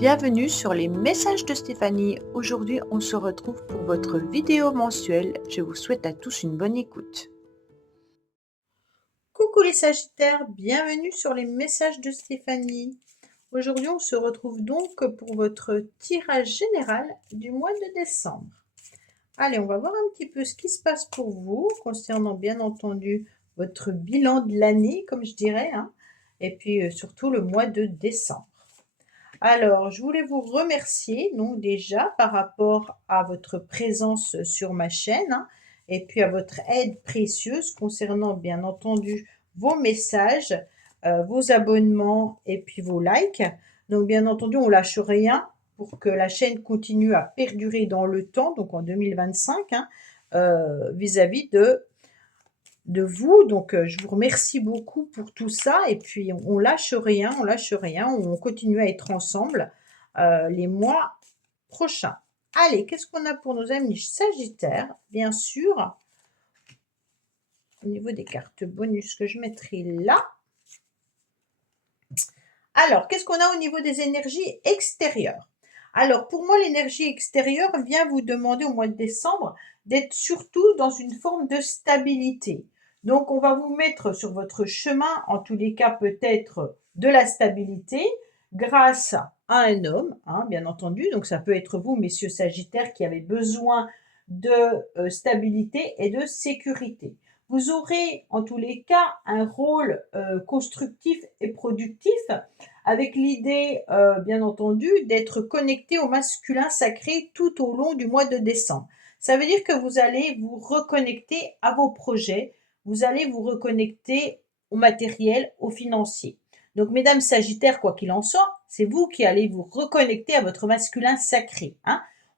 Bienvenue sur les messages de Stéphanie. Aujourd'hui, on se retrouve pour votre vidéo mensuelle. Je vous souhaite à tous une bonne écoute. Coucou les Sagittaires, bienvenue sur les messages de Stéphanie. Aujourd'hui, on se retrouve donc pour votre tirage général du mois de décembre. Allez, on va voir un petit peu ce qui se passe pour vous, concernant bien entendu votre bilan de l'année, comme je dirais, et puis surtout le mois de décembre. Alors, je voulais vous remercier, donc déjà, par rapport à votre présence sur ma chaîne, et puis à votre aide précieuse concernant, bien entendu, vos messages, vos abonnements et puis vos likes. Donc, bien entendu, on lâche rien pour que la chaîne continue à perdurer dans le temps, donc en 2025, vis-à-vis de vous. Donc, je vous remercie beaucoup pour tout ça. Et puis, on lâche rien, on continue à être ensemble les mois prochains. Allez, qu'est-ce qu'on a pour nos amis Sagittaires? Bien sûr, au niveau des cartes bonus que je mettrai là. Alors, qu'est-ce qu'on a au niveau des énergies extérieures? Alors, pour moi, l'énergie extérieure vient vous demander au mois de décembre d'être surtout dans une forme de stabilité. Donc, on va vous mettre sur votre chemin, en tous les cas peut-être de la stabilité, grâce à un homme, bien entendu. Donc, ça peut être vous, messieurs Sagittaires, qui avez besoin de stabilité et de sécurité. Vous aurez en tous les cas un rôle constructif et productif, avec l'idée, bien entendu, d'être connecté au masculin sacré tout au long du mois de décembre. Ça veut dire que vous allez vous reconnecter à vos projets, vous allez vous reconnecter au matériel, au financier. Donc, mesdames Sagittaires, quoi qu'il en soit, c'est vous qui allez vous reconnecter à votre masculin sacré.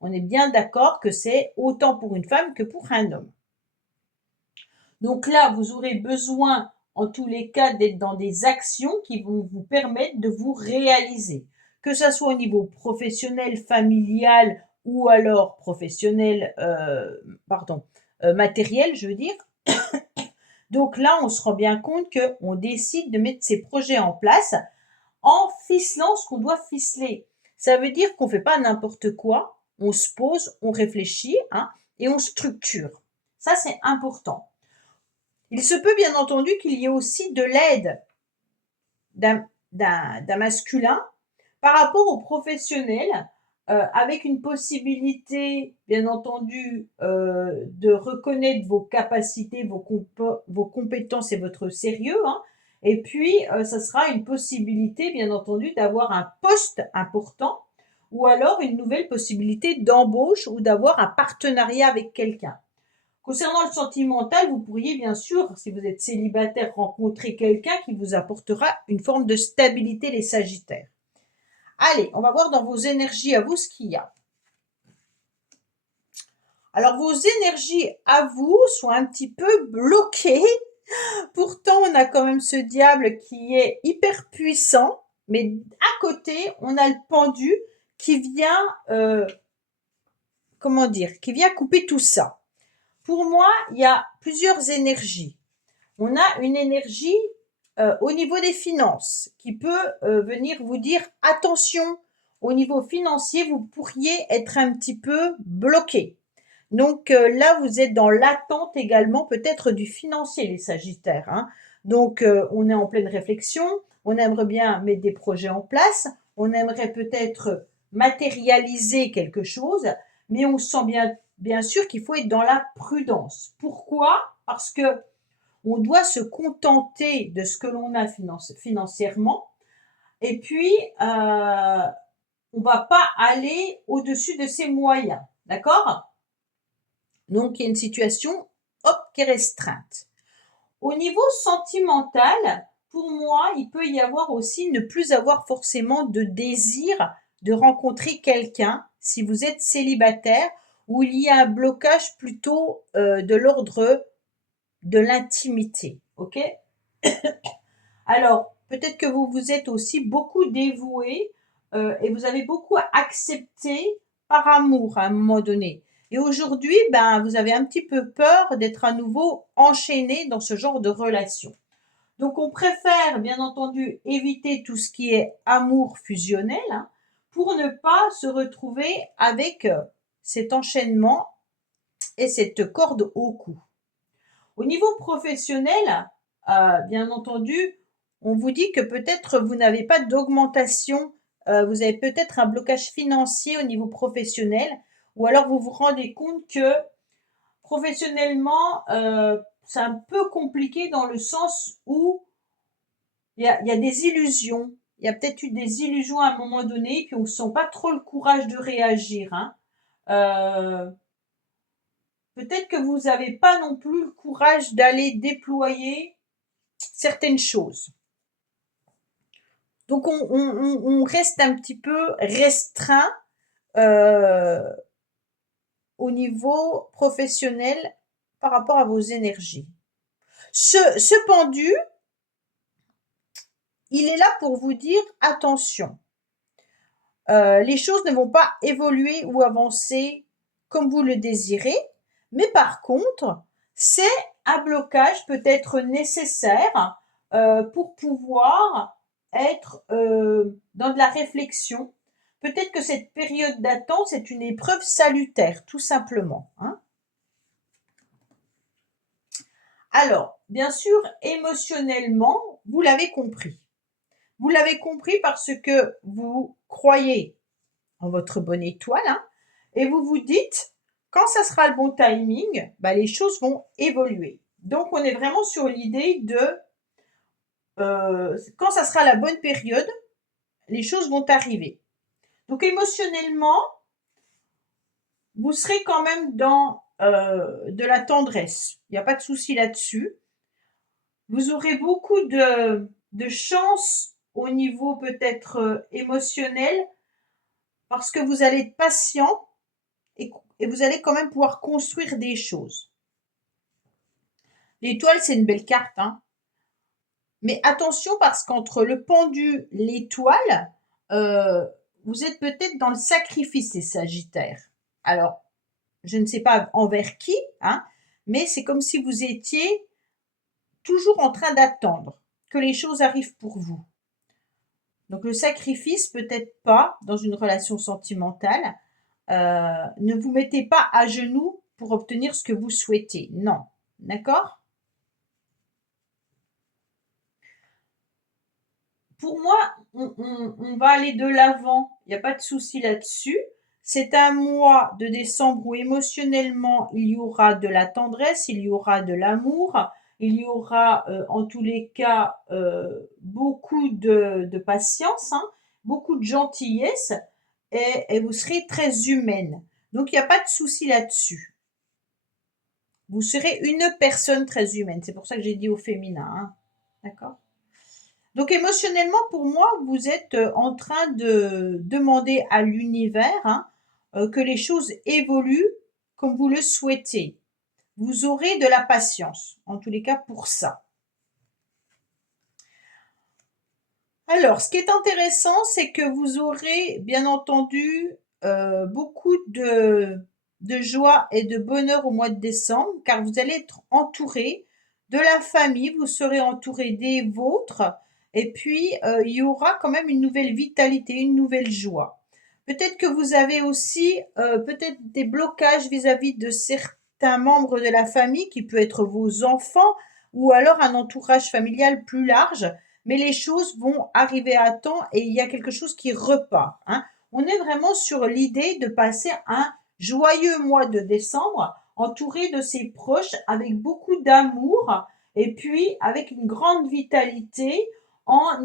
On est bien d'accord que c'est autant pour une femme que pour un homme. Donc là, vous aurez besoin, en tous les cas, d'être dans des actions qui vont vous permettre de vous réaliser. Que ça soit au niveau professionnel, familial ou alors professionnel, matériel, je veux dire. Donc là, on se rend bien compte qu'on décide de mettre ces projets en place en ficelant ce qu'on doit ficeler. Ça veut dire qu'on ne fait pas n'importe quoi, on se pose, on réfléchit, et on structure. Ça, c'est important. Il se peut bien entendu qu'il y ait aussi de l'aide d'un masculin par rapport aux professionnels, avec une possibilité, bien entendu, de reconnaître vos capacités, vos compétences et votre sérieux. Et puis, ça sera une possibilité, bien entendu, d'avoir un poste important ou alors une nouvelle possibilité d'embauche ou d'avoir un partenariat avec quelqu'un. Concernant le sentimental, vous pourriez bien sûr, si vous êtes célibataire, rencontrer quelqu'un qui vous apportera une forme de stabilité, les Sagittaires. Allez, on va voir dans vos énergies à vous ce qu'il y a. Alors, vos énergies à vous sont un petit peu bloquées. Pourtant, on a quand même ce diable qui est hyper puissant. Mais à côté, on a le pendu qui vient, qui vient couper tout ça. Pour moi, il y a plusieurs énergies. On a une énergie au niveau des finances qui peut venir vous dire attention, au niveau financier, vous pourriez être un petit peu bloqué. Donc là, vous êtes dans l'attente également peut-être du financier, les Sagittaires. Donc on est en pleine réflexion, on aimerait bien mettre des projets en place, on aimerait peut-être matérialiser quelque chose, mais on sent bien sûr qu'il faut être dans la prudence. Pourquoi? Parce que on doit se contenter de ce que l'on a financièrement et puis on ne va pas aller au-dessus de ses moyens. D'accord? Donc, il y a une situation, qui est restreinte. Au niveau sentimental, pour moi, il peut y avoir aussi ne plus avoir forcément de désir de rencontrer quelqu'un si vous êtes célibataire, où il y a un blocage plutôt de l'ordre de l'intimité. Ok? Alors, peut-être que vous vous êtes aussi beaucoup dévoué et vous avez beaucoup accepté par amour à un moment donné. Et aujourd'hui, vous avez un petit peu peur d'être à nouveau enchaîné dans ce genre de relation. Donc, on préfère, bien entendu, éviter tout ce qui est amour fusionnel pour ne pas se retrouver avec cet enchaînement et cette corde au cou. Au niveau professionnel, bien entendu, on vous dit que peut-être vous n'avez pas d'augmentation, vous avez peut-être un blocage financier au niveau professionnel, ou alors vous vous rendez compte que professionnellement, c'est un peu compliqué dans le sens où il y a des illusions. Il y a peut-être eu des illusions à un moment donné, puis on ne sent pas trop le courage de réagir, hein. Peut-être que vous n'avez pas non plus le courage d'aller déployer certaines choses. Donc on reste un petit peu restreint au niveau professionnel par rapport à vos énergies. Ce pendu, il est là pour vous dire attention. Les choses ne vont pas évoluer ou avancer comme vous le désirez, mais par contre, c'est un blocage peut-être nécessaire pour pouvoir être dans de la réflexion. Peut-être que cette période d'attente, c'est une épreuve salutaire, tout simplement, hein. Alors, bien sûr, émotionnellement, vous l'avez compris. Vous l'avez compris parce que vous croyez en votre bonne étoile, hein, et vous vous dites, quand ça sera le bon timing, bah, les choses vont évoluer. Donc, on est vraiment sur l'idée de, quand ça sera la bonne période, les choses vont arriver. Donc, émotionnellement, vous serez quand même dans de la tendresse. Il n'y a pas de souci là-dessus. Vous aurez beaucoup de chance au niveau peut-être émotionnel parce que vous allez être patient et vous allez quand même pouvoir construire des choses. L'étoile, c'est une belle carte, hein. Mais attention parce qu'entre le pendu, l'étoile, vous êtes peut-être dans le sacrifice, les Sagittaires. Alors, je ne sais pas envers qui, hein, mais c'est comme si vous étiez toujours en train d'attendre que les choses arrivent pour vous. Donc le sacrifice, peut-être pas dans une relation sentimentale. Ne vous mettez pas à genoux pour obtenir ce que vous souhaitez. Non. D'accord? Pour moi, on va aller de l'avant. Il n'y a pas de souci là-dessus. C'est un mois de décembre où émotionnellement, il y aura de la tendresse, il y aura de l'amour, il y aura en tous les cas beaucoup de patience, hein, beaucoup de gentillesse et vous serez très humaine. Donc il n'y a pas de souci là-dessus. Vous serez une personne très humaine. C'est pour ça que j'ai dit au féminin, hein. D'accord? Donc émotionnellement, pour moi, vous êtes en train de demander à l'univers, hein, que les choses évoluent comme vous le souhaitez. Vous aurez de la patience, en tous les cas pour ça. Alors, ce qui est intéressant, c'est que vous aurez bien entendu beaucoup de joie et de bonheur au mois de décembre, car vous allez être entouré de la famille, vous serez entouré des vôtres, et puis il y aura quand même une nouvelle vitalité, une nouvelle joie. Peut-être que vous avez aussi peut-être des blocages vis-à-vis de certains membres de la famille, qui peut être vos enfants, ou alors un entourage familial plus large, mais les choses vont arriver à temps et il y a quelque chose qui repart, hein. On est vraiment sur l'idée de passer un joyeux mois de décembre entouré de ses proches avec beaucoup d'amour et puis avec une grande vitalité en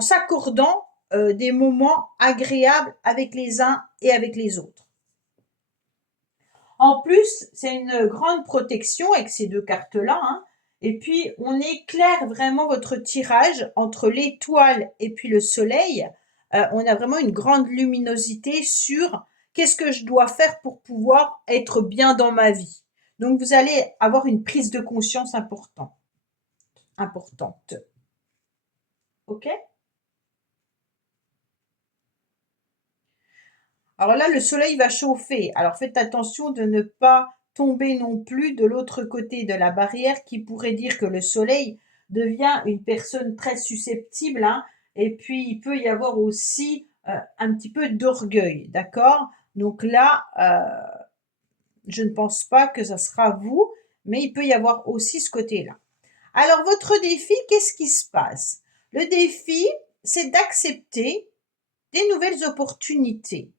s'accordant des moments agréables avec les uns et avec les autres. En plus, c'est une grande protection avec ces deux cartes-là, hein. Et puis, on éclaire vraiment votre tirage entre l'étoile et puis le soleil. On a vraiment une grande luminosité sur qu'est-ce que je dois faire pour pouvoir être bien dans ma vie. Donc, vous allez avoir une prise de conscience importante. OK? Alors là, le soleil va chauffer. Alors faites attention de ne pas tomber non plus de l'autre côté de la barrière qui pourrait dire que le soleil devient une personne très susceptible, hein. Et puis, il peut y avoir aussi un petit peu d'orgueil, d'accord? Donc là, je ne pense pas que ça sera vous, mais il peut y avoir aussi ce côté-là. Alors votre défi, qu'est-ce qui se passe? Le défi, c'est d'accepter des nouvelles opportunités.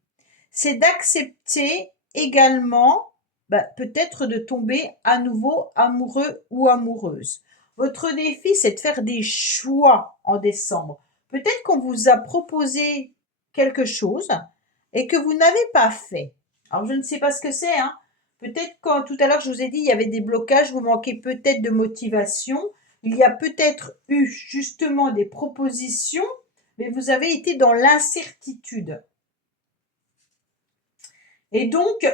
C'est d'accepter également, peut-être de tomber à nouveau amoureux ou amoureuse. Votre défi, c'est de faire des choix en décembre. Peut-être qu'on vous a proposé quelque chose et que vous n'avez pas fait. Alors, je ne sais pas ce que c'est, hein. Peut-être quand tout à l'heure je vous ai dit il y avait des blocages, vous manquez peut-être de motivation. Il y a peut-être eu justement des propositions, mais vous avez été dans l'incertitude. Et donc,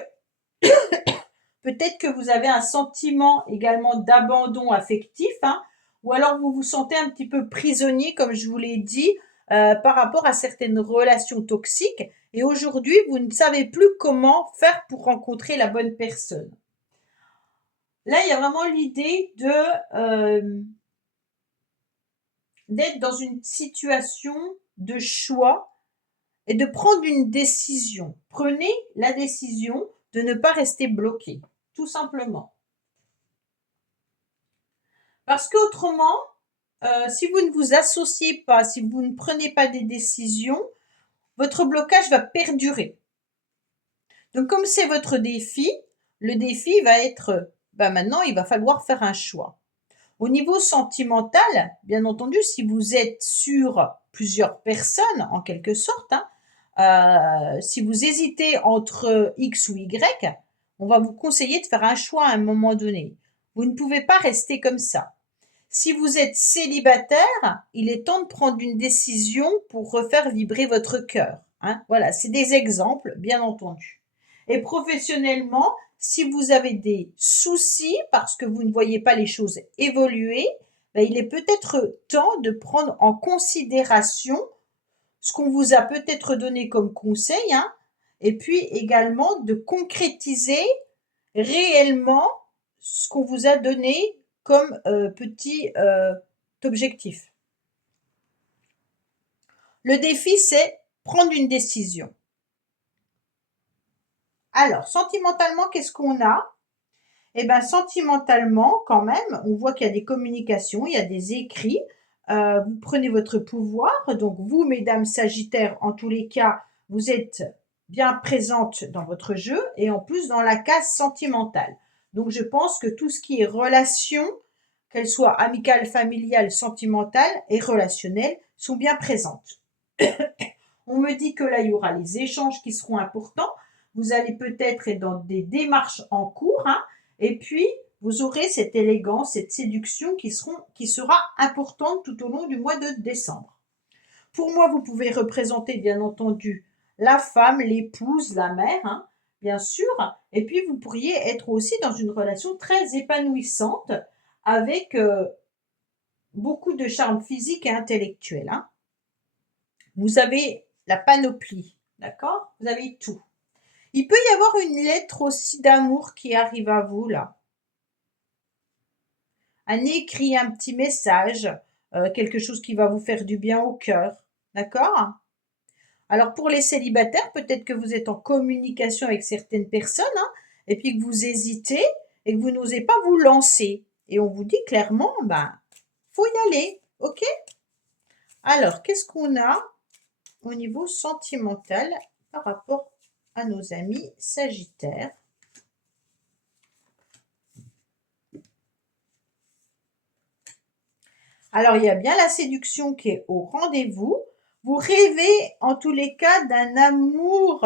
peut-être que vous avez un sentiment également d'abandon affectif, hein, ou alors vous vous sentez un petit peu prisonnier, comme je vous l'ai dit, par rapport à certaines relations toxiques. Et aujourd'hui, vous ne savez plus comment faire pour rencontrer la bonne personne. Là, il y a vraiment l'idée d'être dans une situation de choix et de prendre une décision. Prenez la décision de ne pas rester bloqué, tout simplement. Parce qu'autrement, si vous ne vous associez pas, si vous ne prenez pas des décisions, votre blocage va perdurer. Donc, comme c'est votre défi, le défi va être, maintenant, il va falloir faire un choix. Au niveau sentimental, bien entendu, si vous êtes sur plusieurs personnes, en quelque sorte, hein, si vous hésitez entre X ou Y, on va vous conseiller de faire un choix à un moment donné. Vous ne pouvez pas rester comme ça. Si vous êtes célibataire, il est temps de prendre une décision pour refaire vibrer votre cœur, hein. Voilà, c'est des exemples, bien entendu. Et professionnellement, si vous avez des soucis parce que vous ne voyez pas les choses évoluer, il est peut-être temps de prendre en considération ce qu'on vous a peut-être donné comme conseil, hein, et puis également de concrétiser réellement ce qu'on vous a donné comme petit objectif. Le défi, c'est prendre une décision. Alors, sentimentalement, qu'est-ce qu'on a? Eh bien, sentimentalement, quand même, on voit qu'il y a des communications, il y a des écrits. Vous prenez votre pouvoir. Donc, vous, mesdames Sagittaires, en tous les cas, vous êtes bien présente dans votre jeu et en plus dans la case sentimentale. Donc, je pense que tout ce qui est relation, qu'elles soient amicales, familiales, sentimentales et relationnelles, sont bien présentes. On me dit que là, il y aura les échanges qui seront importants. Vous allez peut-être être dans des démarches en cours, hein, et puis vous aurez cette élégance, cette séduction qui sera importante tout au long du mois de décembre. Pour moi, vous pouvez représenter, bien entendu, la femme, l'épouse, la mère, hein, bien sûr. Et puis, vous pourriez être aussi dans une relation très épanouissante avec beaucoup de charme physique et intellectuel, hein. Vous avez la panoplie, d'accord? Vous avez tout. Il peut y avoir une lettre aussi d'amour qui arrive à vous, là. Un écrit, un petit message, quelque chose qui va vous faire du bien au cœur, d'accord? Alors pour les célibataires, peut-être que vous êtes en communication avec certaines personnes, hein, et puis que vous hésitez et que vous n'osez pas vous lancer. Et on vous dit clairement, faut y aller, ok? Alors, qu'est-ce qu'on a au niveau sentimental par rapport à nos amis Sagittaires? Alors, il y a bien la séduction qui est au rendez-vous. Vous rêvez, en tous les cas, d'un amour.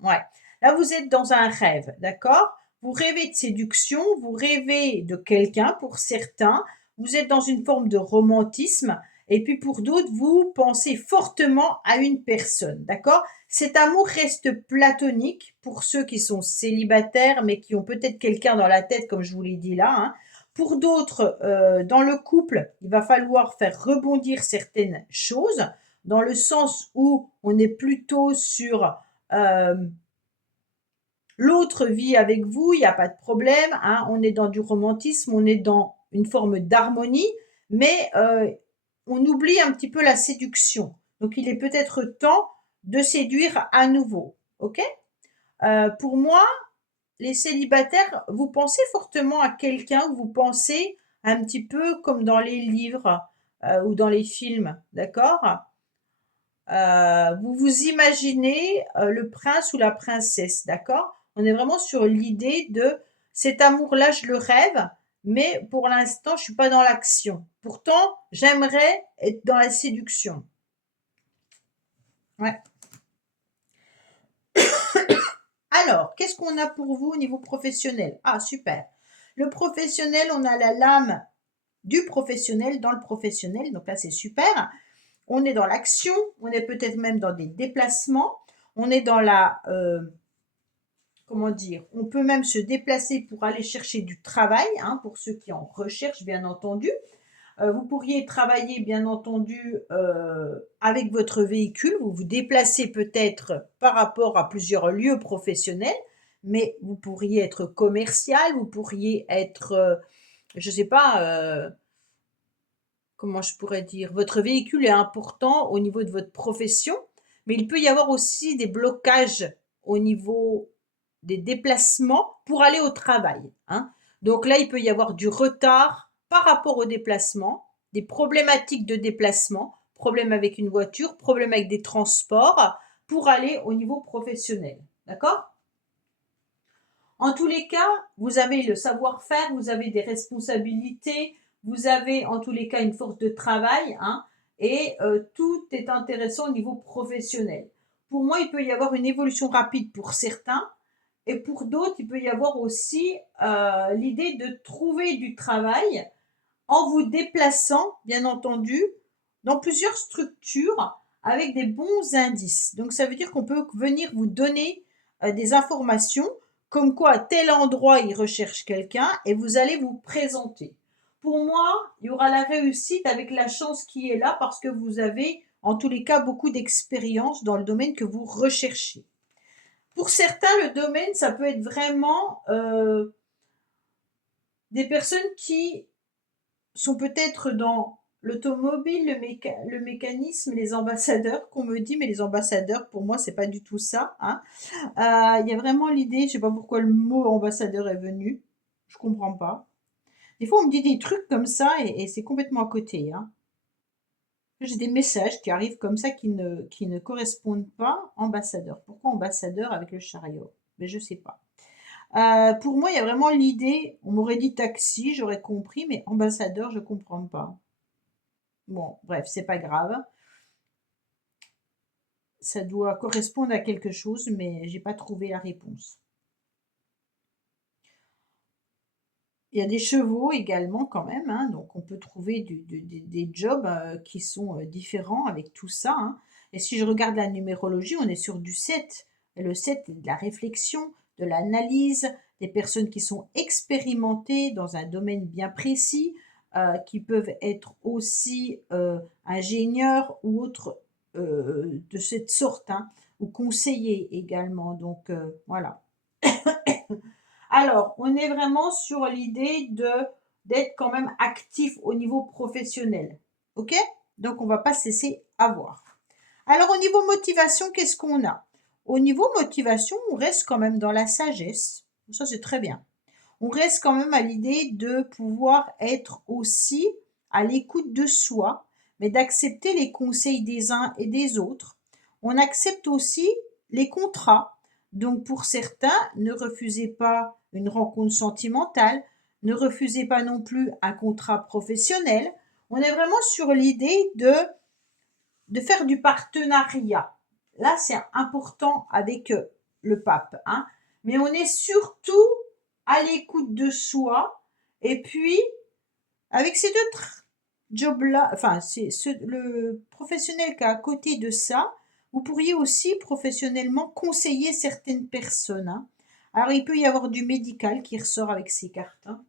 Ouais. Là, vous êtes dans un rêve, d'accord? Vous rêvez de séduction, vous rêvez de quelqu'un pour certains. Vous êtes dans une forme de romantisme. Et puis pour d'autres, vous pensez fortement à une personne, d'accord? Cet amour reste platonique pour ceux qui sont célibataires, mais qui ont peut-être quelqu'un dans la tête, comme je vous l'ai dit là, hein. Pour d'autres, dans le couple, il va falloir faire rebondir certaines choses, dans le sens où on est plutôt sur l'autre vit avec vous, il n'y a pas de problème, hein, on est dans du romantisme, on est dans une forme d'harmonie, mais on oublie un petit peu la séduction. Donc, il est peut-être temps de séduire à nouveau. OK? Pour moi, les célibataires, vous pensez fortement à quelqu'un ou vous pensez un petit peu comme dans les livres ou dans les films, d'accord? Vous vous imaginez le prince ou la princesse, d'accord? On est vraiment sur l'idée de cet amour-là, je le rêve, mais pour l'instant, je suis pas dans l'action. Pourtant, j'aimerais être dans la séduction. Ouais. Alors, qu'est-ce qu'on a pour vous au niveau professionnel? Ah, super. Le professionnel, on a la lame du professionnel dans le professionnel, donc là, c'est super. On est dans l'action, on est peut-être même dans des déplacements, on est dans la, comment dire, on peut même se déplacer pour aller chercher du travail, hein, pour ceux qui en recherchent, bien entendu. Vous pourriez travailler, bien entendu, avec votre véhicule. Vous vous déplacez peut-être par rapport à plusieurs lieux professionnels, mais vous pourriez être commercial, vous pourriez être, je ne sais pas, comment je pourrais dire? Votre véhicule est important au niveau de votre profession, mais il peut y avoir aussi des blocages au niveau des déplacements pour aller au travail, hein. Donc là, il peut y avoir du retard par rapport au déplacement, des problématiques de déplacement, problèmes avec une voiture, problèmes avec des transports pour aller au niveau professionnel. D'accord? En tous les cas, vous avez le savoir-faire, vous avez des responsabilités, vous avez en tous les cas une force de travail, hein, et tout est intéressant au niveau professionnel. Pour moi, il peut y avoir une évolution rapide pour certains, et pour d'autres, il peut y avoir aussi l'idée de trouver du travail en vous déplaçant, bien entendu, dans plusieurs structures avec des bons indices. Donc, ça veut dire qu'on peut venir vous donner des informations comme quoi à tel endroit il recherche quelqu'un et vous allez vous présenter. Pour moi, il y aura la réussite avec la chance qui est là parce que vous avez en tous les cas beaucoup d'expérience dans le domaine que vous recherchez. Pour certains, le domaine, ça peut être vraiment des personnes qui sont peut-être dans l'automobile, le mécanisme, les ambassadeurs qu'on me dit, mais les ambassadeurs, pour moi, c'est pas du tout ça, hein. Il y a vraiment l'idée, je sais pas pourquoi le mot ambassadeur est venu, je comprends pas. Des fois, on me dit des trucs comme ça et c'est complètement à côté, hein. J'ai des messages qui arrivent comme ça qui ne correspondent pas. Ambassadeur. Pourquoi ambassadeur avec le chariot? Mais je sais pas. Pour moi, il y a vraiment l'idée, on m'aurait dit taxi, j'aurais compris, mais ambassadeur, je comprends pas. Bon, bref, c'est pas grave. Ça doit correspondre à quelque chose, mais j'ai pas trouvé la réponse. Il y a des chevaux également quand même, hein, donc on peut trouver des jobs qui sont différents avec tout ça, hein. Et si je regarde la numérologie, on est sur du 7. Et le 7, c'est de la réflexion, de l'analyse, des personnes qui sont expérimentées dans un domaine bien précis, qui peuvent être aussi ingénieurs ou autres de cette sorte, hein, ou conseillers également. Donc voilà. Alors, on est vraiment sur l'idée de d'être quand même actif au niveau professionnel. OK? Donc, on va pas se laisser avoir. Alors, au niveau motivation, qu'est-ce qu'on a? Au niveau motivation, on reste quand même dans la sagesse. Ça, c'est très bien. On reste quand même à l'idée de pouvoir être aussi à l'écoute de soi, mais d'accepter les conseils des uns et des autres. On accepte aussi les contrats. Donc pour certains, ne refusez pas une rencontre sentimentale, ne refusez pas non plus un contrat professionnel. On est vraiment sur l'idée de faire du partenariat. Là, c'est important avec le pape, hein. Mais on est surtout à l'écoute de soi. Et puis, avec ces deux jobs-là, enfin, le professionnel qui est à côté de ça, vous pourriez aussi professionnellement conseiller certaines personnes, hein. Alors, il peut y avoir du médical qui ressort avec ces cartes, hein.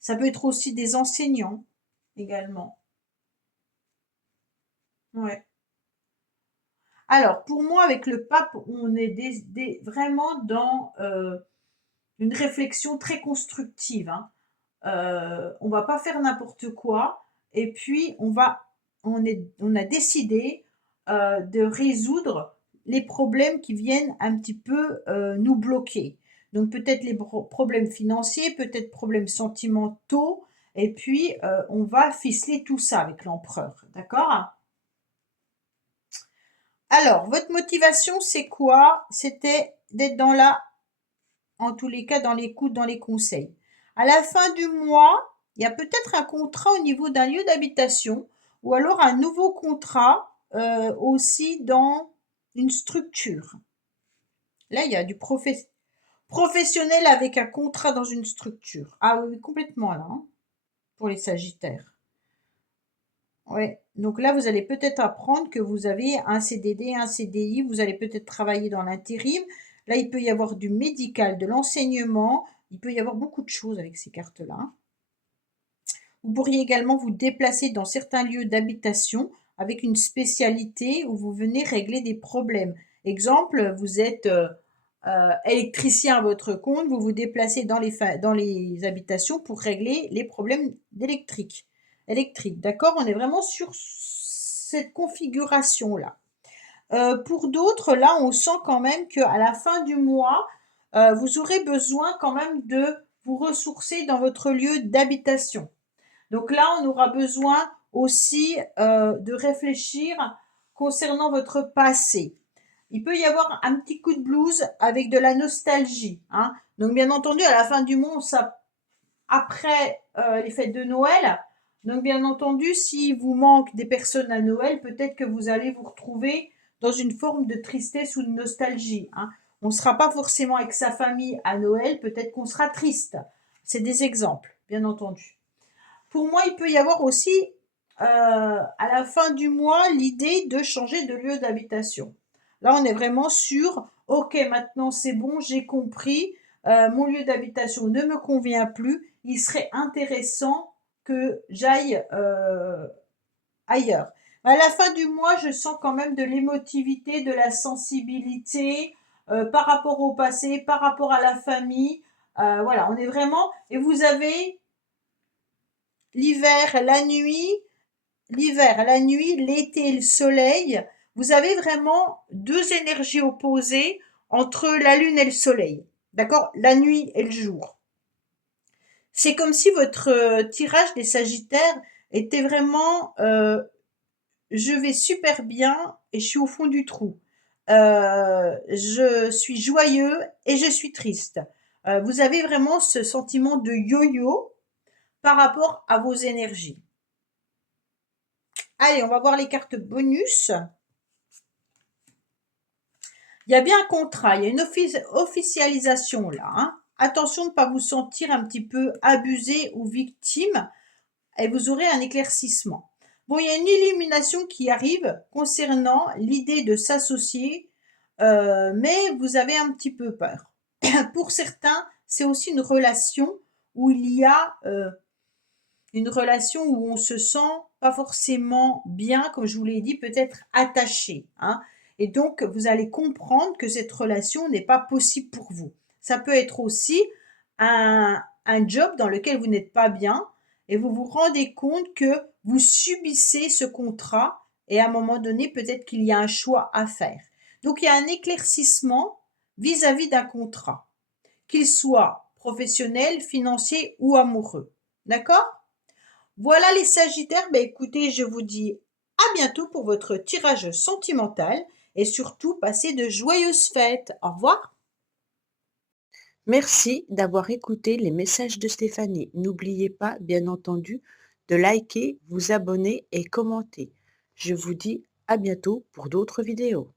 Ça peut être aussi des enseignants également. Ouais. Alors, pour moi, avec le pape, on est vraiment dans une réflexion très constructive, hein. On va pas faire n'importe quoi et puis on va on a décidé de résoudre les problèmes qui viennent un petit peu nous bloquer. Donc peut-être les problèmes financiers, peut-être problèmes sentimentaux, et puis on va ficeler tout ça avec l'empereur, d'accord? Alors, votre motivation, c'est quoi? C'était d'être en tous les cas, dans l'écoute, dans les conseils. À la fin du mois, il y a peut-être un contrat au niveau d'un lieu d'habitation ou alors un nouveau contrat aussi dans une structure. Là, il y a du professionnel avec un contrat dans une structure. Ah oui, complètement là, hein, pour les Sagittaires. Ouais. Donc là, vous allez peut-être apprendre que vous avez un CDD, un CDI, vous allez peut-être travailler dans l'intérim. Là, il peut y avoir du médical, de l'enseignement, il peut y avoir beaucoup de choses avec ces cartes-là. Vous pourriez également vous déplacer dans certains lieux d'habitation avec une spécialité où vous venez régler des problèmes. Exemple, vous êtes électricien à votre compte, vous vous déplacez dans les habitations pour régler les problèmes électrique, d'accord? On est vraiment sur cette configuration-là. Pour d'autres, là, on sent quand même qu'à la fin du mois, vous aurez besoin quand même de vous ressourcer dans votre lieu d'habitation. Donc là, on aura besoin aussi de réfléchir concernant votre passé. Il peut y avoir un petit coup de blues avec de la nostalgie, hein. Donc bien entendu, à la fin du mois, après les fêtes de Noël, donc bien entendu, s'il vous manque des personnes à Noël, peut-être que vous allez vous retrouver dans une forme de tristesse ou de nostalgie, hein. On ne sera pas forcément avec sa famille à Noël, peut-être qu'on sera triste. C'est des exemples, bien entendu. Pour moi, il peut y avoir aussi, à la fin du mois, l'idée de changer de lieu d'habitation. Là, on est vraiment sur, ok, maintenant c'est bon, j'ai compris, mon lieu d'habitation ne me convient plus, il serait intéressant que j'aille ailleurs. À la fin du mois, je sens quand même de l'émotivité, de la sensibilité par rapport au passé, par rapport à la famille. Voilà, on est vraiment. Et vous avez l'hiver, la nuit, l'été, le soleil. Vous avez vraiment deux énergies opposées entre la lune et le soleil. D'accord? La nuit et le jour. C'est comme si votre tirage des Sagittaires était vraiment je vais super bien et je suis au fond du trou. Je suis joyeux et je suis triste. Vous avez vraiment ce sentiment de yo-yo par rapport à vos énergies. Allez, on va voir les cartes bonus. Il y a bien un contrat, il y a une officialisation là, hein. Attention de ne pas vous sentir un petit peu abusé ou victime et vous aurez un éclaircissement. Bon, il y a une illumination qui arrive concernant l'idée de s'associer, mais vous avez un petit peu peur. Pour certains, c'est aussi une relation où il y a une relation où on se sent pas forcément bien, comme je vous l'ai dit, peut-être attaché, hein. Et donc, vous allez comprendre que cette relation n'est pas possible pour vous. Ça peut être aussi un job dans lequel vous n'êtes pas bien et vous vous rendez compte que vous subissez ce contrat et à un moment donné, peut-être qu'il y a un choix à faire. Donc, il y a un éclaircissement vis-à-vis d'un contrat, qu'il soit professionnel, financier ou amoureux. D'accord? Voilà les Sagittaires, écoutez, je vous dis à bientôt pour votre tirage sentimental et surtout passez de joyeuses fêtes. Au revoir. Merci d'avoir écouté les messages de Stéphanie. N'oubliez pas, bien entendu, de liker, vous abonner et commenter. Je vous dis à bientôt pour d'autres vidéos.